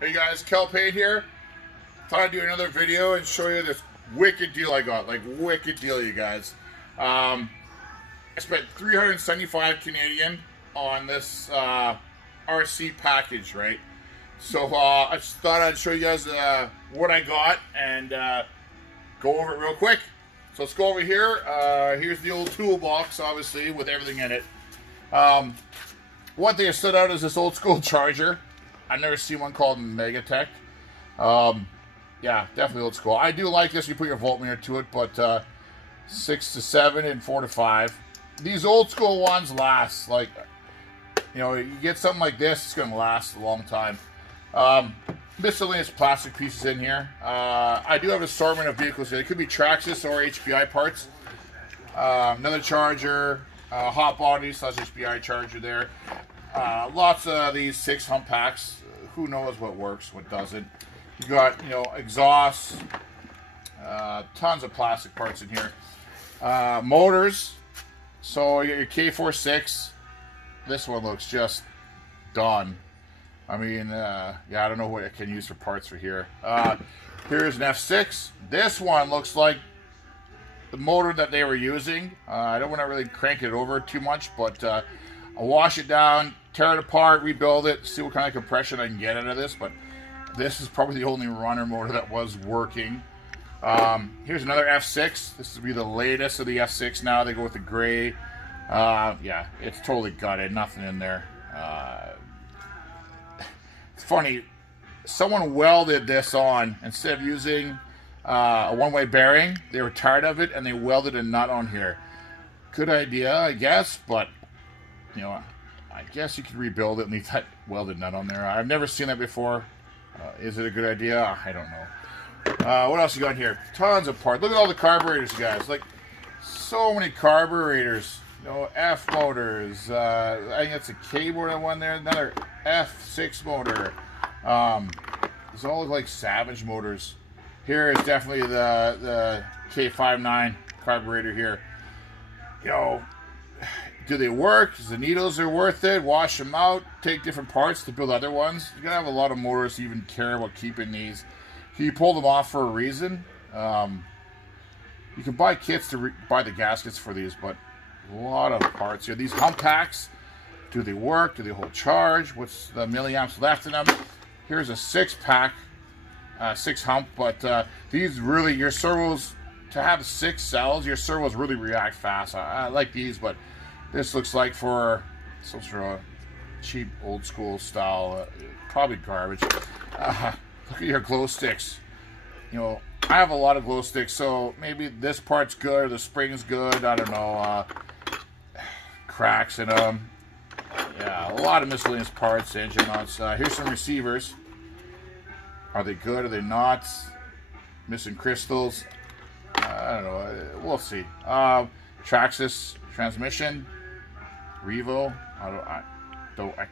Hey guys, Kel Payne here. Thought I'd do another video and show you this wicked deal I got. Like, wicked deal, you guys. I spent 375 Canadian on this RC package, right? So I just thought I'd show you guys what I got and go over it real quick. So let's go over here. Here's the old toolbox, obviously, with everything in it. One thing that stood out is this old school charger. I've never seen one called Megatech. Yeah, definitely old school. I do like this. You put your voltmeter to it, but 6 to 7 and 4 to 5. These old school ones last. Like, you know, you get something like this, it's going to last a long time. Miscellaneous plastic pieces in here. I do have an assortment of vehicles here. It could be Traxxas or HPI parts. Another charger, hot body / HPI charger there. Lots of these 6 hump packs. Who knows what works, what doesn't. You got, you know, exhausts, tons of plastic parts in here. Motors. So your K46. This one looks just done. I mean, yeah, I don't know what I can use for parts for here. Here's an F6. This one looks like the motor that they were using. I don't want to really crank it over too much, but I'll wash it down, tear it apart, rebuild it, see what kind of compression I can get out of this. But this is probably the only runner motor that was working. Here's another F6. This will be the latest of the F6 now. They go with the gray. Yeah, it's totally gutted. Nothing in there. It's funny. Someone welded this on instead of using a one-way bearing. They were tired of it and they welded a nut on here. Good idea, I guess, but you know, I guess you could rebuild it and leave that welded nut on there. I've never seen that before. Is it a good idea? I don't know. What else you got here? Tons of parts. Look at all the carburetors, guys. Like, so many carburetors. You know, F motors. I think that's a K motor one there. Another F6 motor. These all look like Savage motors. Here is definitely the K59 carburetor here. You know, do they work? The needles are worth it. Wash them out. Take different parts to build other ones. You're going to have a lot of motors to even care about keeping these. You pull them off for a reason. You can buy kits to buy the gaskets for these, but a lot of parts here. These hump packs, do they work? Do they hold charge? What's the milliamps left in them? Here's a 6-pack, 6 hump, but these really, your servos, to have 6 cells, your servos really react fast. I like these, but this looks like for some sort of cheap old school style, probably garbage. Look at your glow sticks. You know, I have a lot of glow sticks, so maybe this part's good or the spring's good. I don't know. Cracks in them. Yeah, a lot of miscellaneous parts, engine nuts. Here's some receivers. Are they good? Are they not? Missing crystals. I don't know. We'll see. Traxxas transmission. Revo. I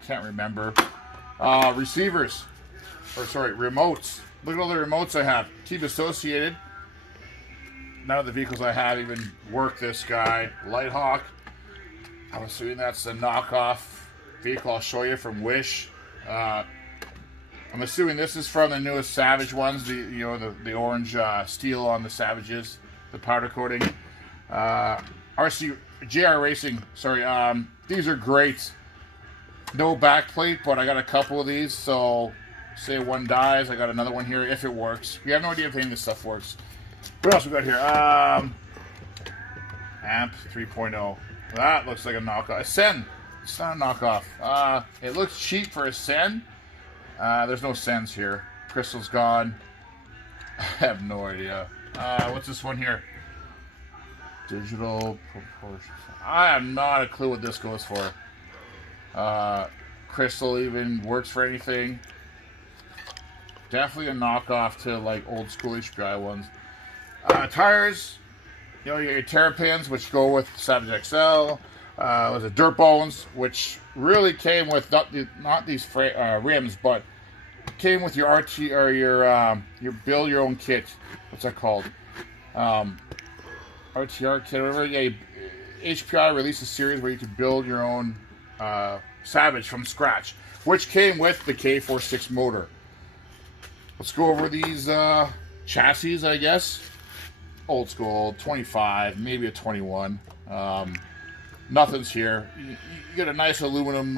can't remember. Receivers. Or sorry, remotes. Look at all the remotes I have. Team Associated. None of the vehicles I have even work this guy. Lighthawk. I'm assuming that's the knockoff vehicle I'll show you from Wish. I'm assuming this is from the newest Savage ones. The orange steel on the Savages. The powder coating. JR Racing. Sorry. These are great. No backplate, but I got a couple of these, so say one dies, I got another one here if it works. We have no idea if any of this stuff works. What else we got here? Amp 3.0. That looks like a knockoff. A Sen. It's not a knockoff. It looks cheap for a Sen. There's no Sens here. Crystal's gone. I have no idea. What's this one here? Digital proportions. I have not a clue what this goes for. Crystal even works for anything. Definitely a knockoff to like old school HPI ones. Tires, you know, your Terrapins, which go with Savage XL. Was it Dirt Bones, which really came with not these rims, but came with your RT or your build your own kit. What's that called? RTR kit, whatever. Yeah, HPI released a series where you could build your own Savage from scratch, which came with the K46 motor. Let's go over these chassis, I guess. Old school, 25, maybe a 21. Nothing's here. You get a nice aluminum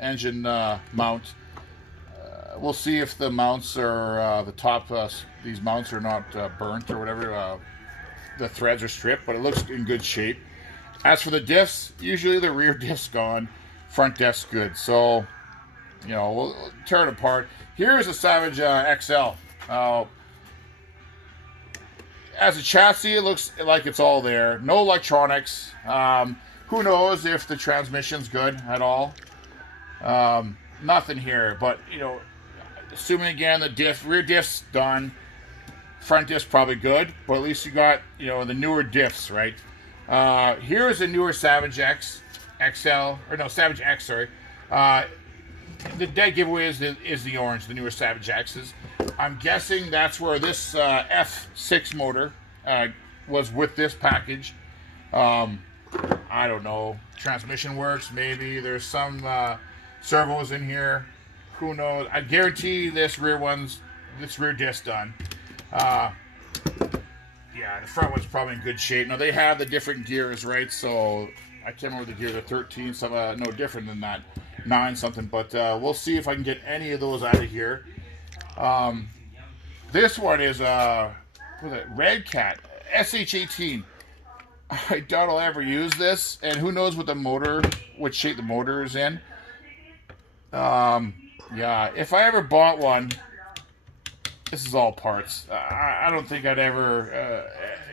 engine mount. We'll see if the mounts are, the top, these mounts are not burnt or whatever. The threads are stripped, but it looks in good shape. As for the diffs, usually the rear diff's gone, front diff's good. So, you know, we'll tear it apart. Here's a Savage XL. As a chassis, it looks like it's all there. No electronics. Who knows if the transmission's good at all. Nothing here, but, you know, assuming again the rear diff's done, front diff's probably good, but at least you got, you know, the newer diffs, right? Here's a newer Savage Savage X, sorry. The dead giveaway is the orange, the newer Savage X's. I'm guessing that's where this F6 motor was with this package. I don't know. Transmission works, maybe. There's some servos in here. Who knows? I guarantee this rear disc done. Yeah, the front one's probably in good shape. Now, they have the different gears, right? So, I can't remember the gear. The 13, some no different than that. 9 something. But we'll see if I can get any of those out of here. This one is what's it? Red Cat SH18. I doubt I'll ever use this. And who knows which shape the motor is in. Yeah, if I ever bought one, this is all parts. I don't think I'd ever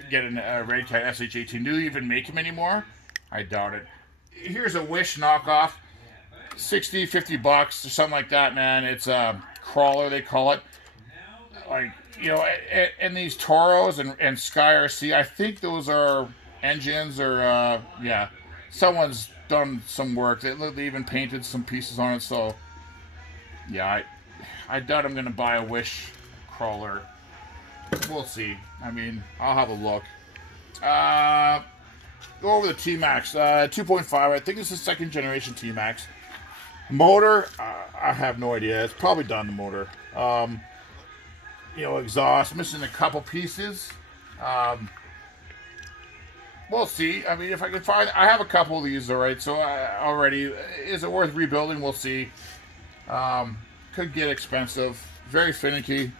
get a Red Cat SH18. Do they even make them anymore? I doubt it. Here's a Wish knockoff. 60, 50 bucks or something like that, man. It's a crawler, they call it. Like, you know, and these Toros and Sky RC, I think those are engines or, yeah. Someone's done some work. They even painted some pieces on it, so... Yeah, I doubt I'm going to buy a Wish crawler. We'll see. I mean, I'll have a look. Go over the T-Max. 2.5. I think this is second generation T-Max. Motor, I have no idea. It's probably done, the motor. You know, exhaust. Missing a couple pieces. We'll see. I mean, if I can find... I have a couple of these, alright, so already. Is it worth rebuilding? We'll see. Could get expensive. Very finicky.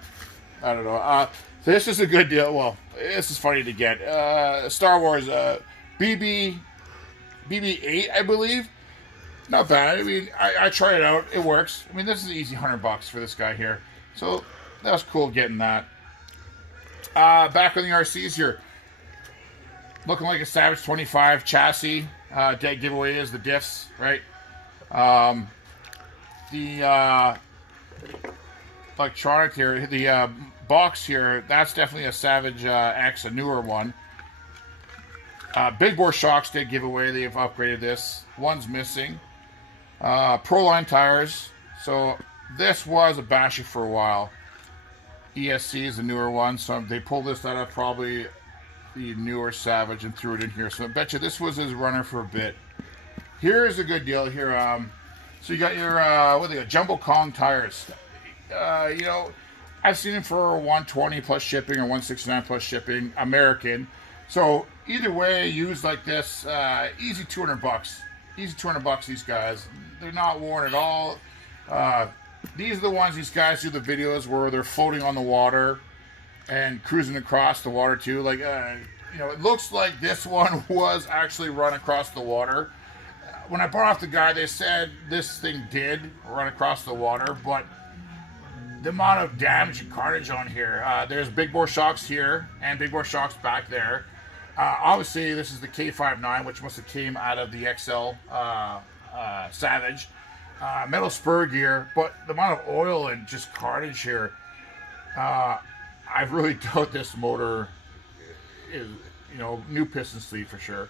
I don't know. This is a good deal. Well, this is funny to get. Star Wars BB-8, I believe. Not bad. I mean, I tried it out. It works. I mean, this is an easy $100 for this guy here. So, that was cool getting that. Back on the RCs here. Looking like a Savage 25 chassis. Dead giveaway is the diffs, right? The electronic here, the box here, that's definitely a Savage X, a newer one. Big bore shocks did give away. They've upgraded this. One's missing. Proline tires. So this was a Basher for a while. ESC is the newer one. So they pulled this out of probably the newer Savage and threw it in here. So I bet you this was his runner for a bit. Here's a good deal here. So you got your what are they, Jumbo Kong tires. You know, I've seen them for 120 plus shipping or 169 plus shipping, American. So either way, used like this, easy $200. Easy $200. These guys, they're not worn at all. These are the ones these guys do the videos where they're floating on the water and cruising across the water too. Like, you know, it looks like this one was actually run across the water. When I bought off the guy, they said this thing did run across the water, but the amount of damage and carnage on here. There's big bore shocks here and big bore shocks back there. Obviously, this is the K59, which must have came out of the XL Savage. Metal spur gear, but the amount of oil and just carnage here, I really doubt this motor is, you know, new piston sleeve for sure.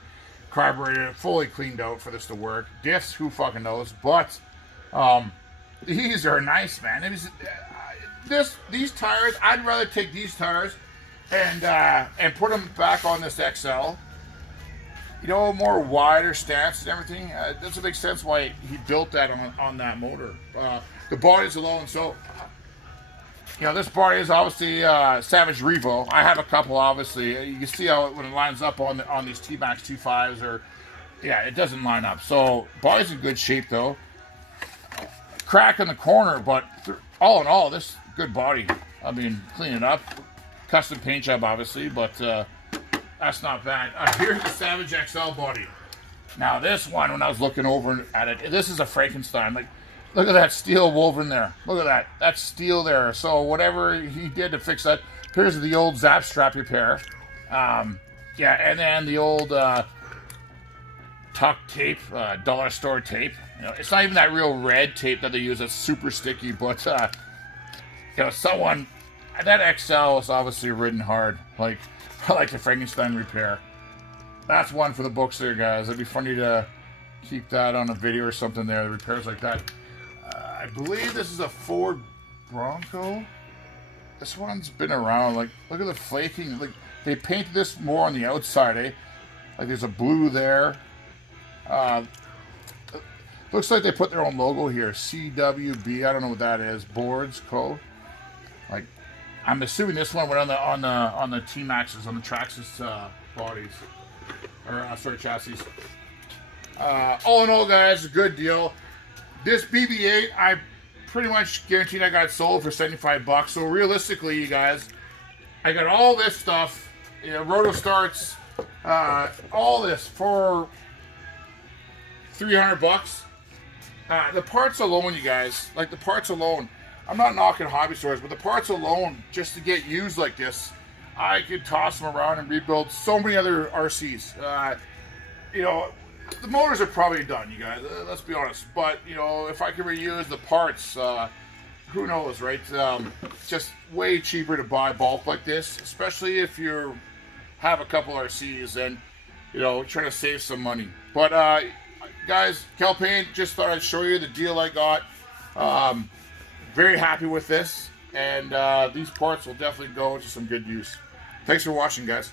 Carburetor fully cleaned out for this to work. Diffs, who fucking knows? But these are nice, man. It was, these tires, I'd rather take these tires and put them back on this XL. You know, more wider stance and everything. It doesn't make sense why he built that on that motor. The body's alone, so You know, this body is obviously Savage Revo. I have a couple, obviously. You can see how when it lines up on these T-Max 2.5s, or yeah, it doesn't line up. So body's in good shape though. Crack in the corner, but all in all, this good body. I mean, clean it up, custom paint job, obviously, but that's not bad. Here's the Savage XL body. Now this one, when I was looking over at it, this is a Frankenstein. Like, look at that steel woven there. Look at that. That's steel there. So whatever he did to fix that. Here's the old Zap strap repair. Yeah, and then the old tuck tape, dollar store tape. You know, it's not even that real red tape that they use. That's super sticky. But you know, someone that XL is obviously ridden hard. Like the Frankenstein repair. That's one for the books there, guys. It'd be funny to keep that on a video or something there. The repairs like that. I believe this is a Ford Bronco. This one's been around. Like, look at the flaking. Like, they painted this more on the outside, eh? Like, there's a blue there. Looks like they put their own logo here. CWB. I don't know what that is. Boards Co. Like, I'm assuming this one went on the T-Maxes, on the Traxxas bodies, or sorry, chassis. All in all, guys, a good deal. This BB-8, I pretty much guaranteed I got sold for 75 bucks. So realistically, you guys, I got all this stuff, you know, roto starts, all this for 300 bucks. The parts alone, you guys, like the parts alone, I'm not knocking hobby stores, but the parts alone, just to get used like this, I could toss them around and rebuild so many other RCs. You know, the motors are probably done, you guys. Let's be honest. But you know, if I can reuse the parts, who knows, right? Just way cheaper to buy bulk like this, especially if you have a couple RCs and you know trying to save some money. But guys, Kel Paint, just thought I'd show you the deal I got. Very happy with this, and these parts will definitely go to some good use. Thanks for watching, guys.